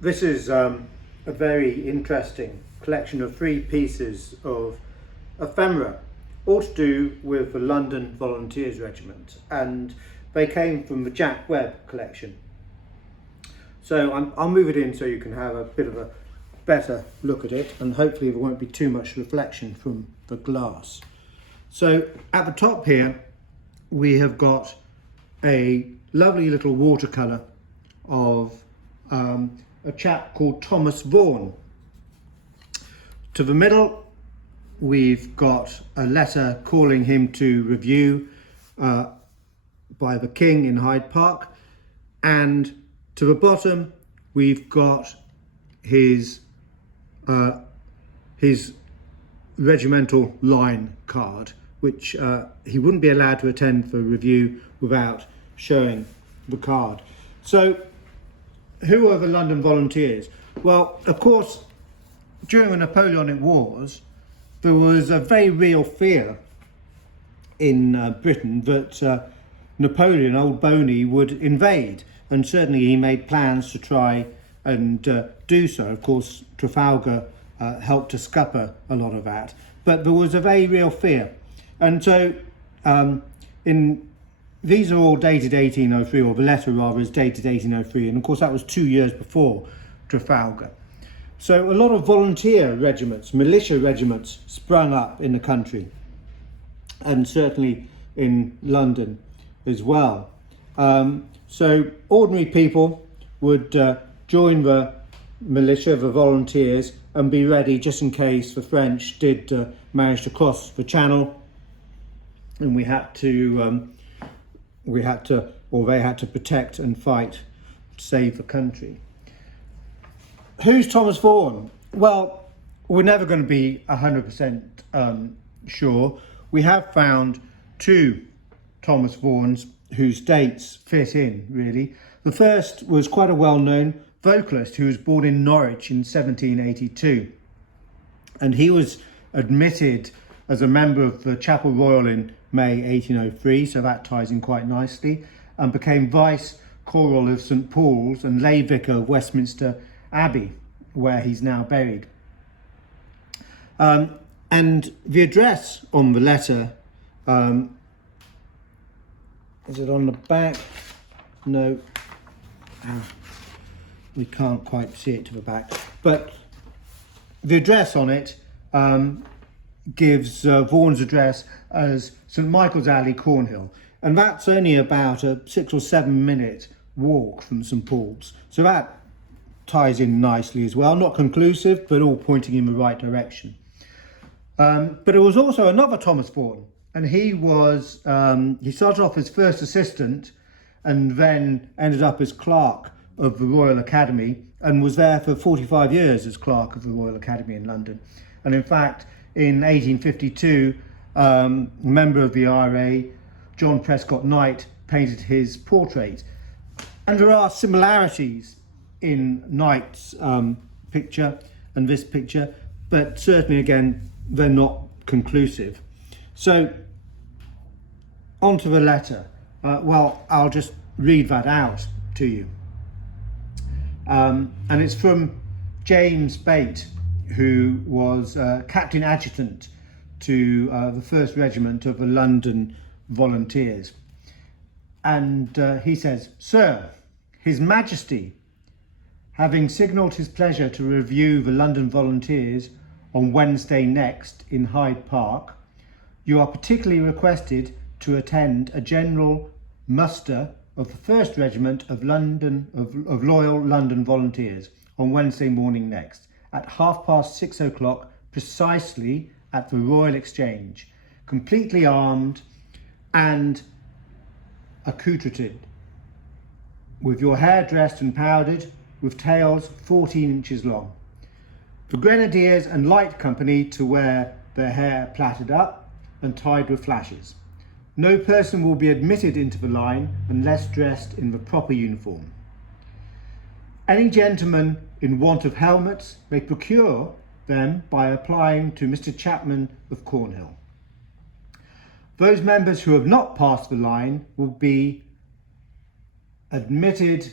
This is a very interesting collection of 3 pieces of ephemera, all to do with the London Volunteers Regiment, and they came from the Jack Webb collection. So I'll move it in so you can have a bit of a better look at it, and hopefully there won't be too much reflection from the glass. So at the top here we have got a lovely little watercolour of a chap called Thomas Vaughan. To the middle we've got a letter calling him to review by the King in Hyde Park, and to the bottom we've got his regimental line card, which he wouldn't be allowed to attend for review without showing the card. So who are the London Volunteers? Well, of course, during the Napoleonic Wars, there was a very real fear in Britain that Napoleon, old Boney, would invade, and certainly he made plans to try and do so. Of course, Trafalgar helped to scupper a lot of that, but there was a very real fear. And so these are all dated 1803, or the letter rather is dated 1803, and of course that was 2 years before Trafalgar. So a lot of volunteer regiments, militia regiments, sprung up in the country, and certainly in London as well. So ordinary people would join the militia, the volunteers, and be ready just in case the French did manage to cross the Channel, and they had to protect and fight to save the country. Who's Thomas Vaughan? Well, we're never going to be 100% sure. We have found 2 Thomas Vaughans whose dates fit in, really. The first was quite a well-known vocalist who was born in Norwich in 1782, and he was admitted as a member of the Chapel Royal in May 1803, so that ties in quite nicely, and became vice choral of St Paul's and lay vicar of Westminster Abbey, where he's now buried. And the address on the letter, is it on the back? No, we can't quite see it to the back, but the address on it gives Vaughan's address as St Michael's Alley, Cornhill, and that's only about a 6 or 7 minute walk from St Paul's, so that ties in nicely as well. Not conclusive, but all pointing in the right direction. But there was also another Thomas Vaughan, and he started off as first assistant and then ended up as clerk of the Royal Academy, and was there for 45 years as clerk of the Royal Academy in London. And in fact, in 1852, a member of the RA, John Prescott Knight, painted his portrait. And there are similarities in Knight's picture and this picture, but certainly again they're not conclusive. So onto the letter. Well, I'll just read that out to you, and it's from James Bate, who was Captain Adjutant to the 1st Regiment of the London Volunteers, and he says, "Sir, His Majesty, having signalled his pleasure to review the London Volunteers on Wednesday next in Hyde Park, you are particularly requested to attend a general muster of the 1st Regiment of Loyal London Volunteers on Wednesday morning next at 6:30 precisely at the Royal Exchange, completely armed and accoutred, with your hair dressed and powdered, with tails 14 inches long. The Grenadiers and Light Company to wear their hair plaited up and tied with flashes. No person will be admitted into the line unless dressed in the proper uniform. Any gentleman in want of helmets may procure them by applying to Mr. Chapman of Cornhill. Those members who have not passed the line will be admitted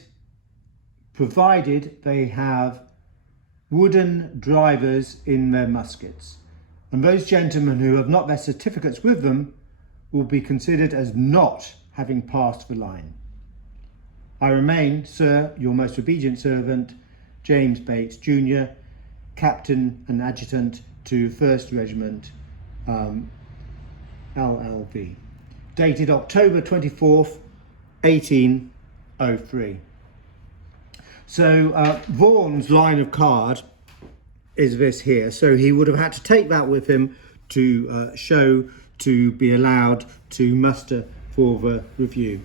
provided they have wooden drivers in their muskets. And those gentlemen who have not their certificates with them will be considered as not having passed the line. I remain, Sir, your most obedient servant, James Bates, Jr., Captain and Adjutant to 1st Regiment, LLV. Dated October 24th, 1803. So Vaughan's line of card is this here. So he would have had to take that with him to show to be allowed to muster for the review.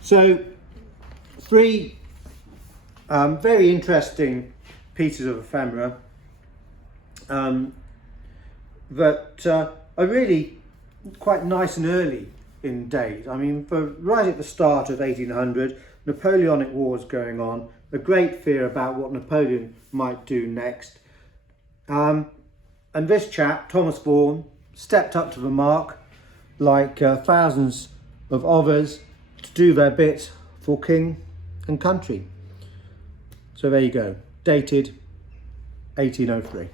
So 3 very interesting pieces of ephemera that are really quite nice and early in date. I mean, right at the start of 1800, Napoleonic Wars going on, a great fear about what Napoleon might do next. And this chap, Thomas Vaughan, stepped up to the mark like thousands of others to do their bit for king and country. So there you go, dated 1803.